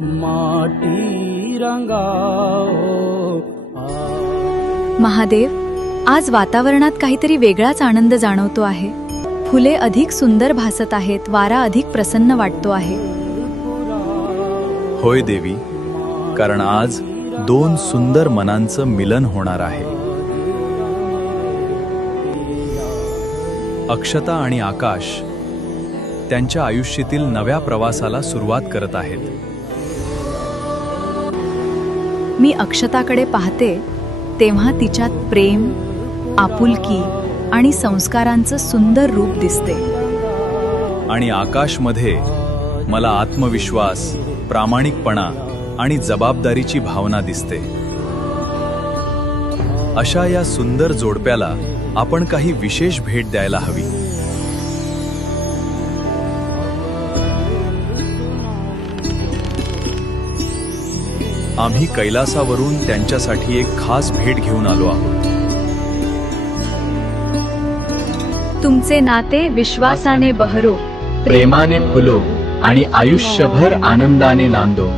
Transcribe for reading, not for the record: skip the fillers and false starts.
माटी रंगाओ। महादेव, आज वातावरणात काहीतरी वेगळाच आनंद जाणवतो आहे. फुले अधिक सुंदर भासत आहेत, वारा अधिक प्रसन्न वाटतो आहे. होय देवी, कारण आज दोन सुंदर मनांचं मिलन होणार आहे. अक्षता आणि आकाश त्यांच्या आयुष्यातील नव्या प्रवासाला सुरुवात करत आहेत. मी अक्षताकडे पाहते तेव्हा तिच्यात प्रेम, आपुलकी आणि संस्कारांचं सुंदर रूप दिसते. आणि आकाशमध्ये मला आत्मविश्वास, प्रामाणिकपणा आणि जबाबदारीची भावना दिसते. अशा या सुंदर जोडप्याला आपण काही विशेष भेट द्यायला हवी. आम्ही कैलासावरून त्यांच्यासाठी एक खास भेट घेऊन आलो आहोत. तुमचे नाते विश्वासाने बहरो, प्रेमाने फुलो आणि आयुष्यभर आनंदाने नांदो.